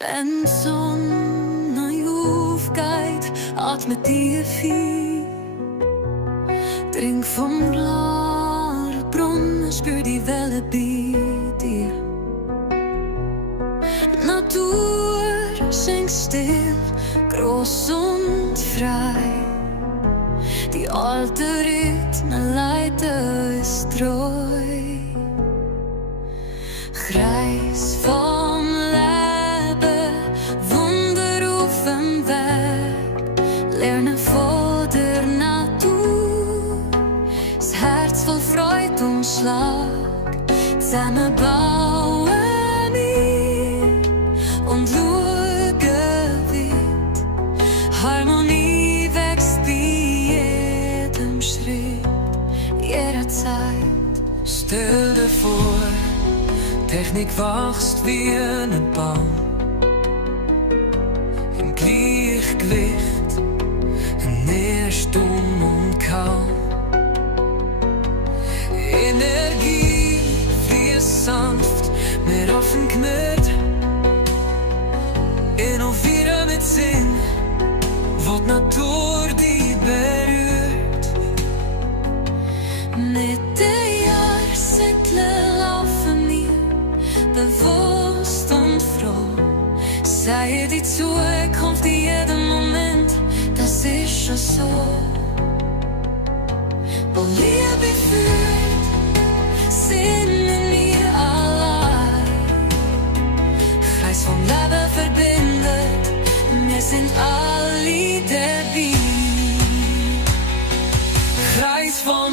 Wenn die Sonne aufgeht, atme tief ein. Trink vom klaren Brunnen, spür die Wellen bei dir. Natur singt still, groß und frei. Die alten Rhythmen leiten uns treu. Kreis vom Leben, Wunder auf dem Weg. Lernen von der Natur, das Herz voll Freude und Schlag. Zusammen bauen wir und schauen weit. Harmonie wächst bei jedem Schritt, jederzeit. Stell dir vor, Technik wächst wie ein Baum, im Gleichgewicht, näher stumm und kaum. Energie fließt sanft, mit offen Gemüt, innovieren mit Sinn, wo die Natur dich berührt. Mit den Jahrzehnten laufen wir bewusst und froh. Sei die Zukunft in jedem Moment, das ist schon so. Wo Liebe führt, sind wir allein. Kreis vom Leben verbindet, wir sind alle dabei. Kreis vom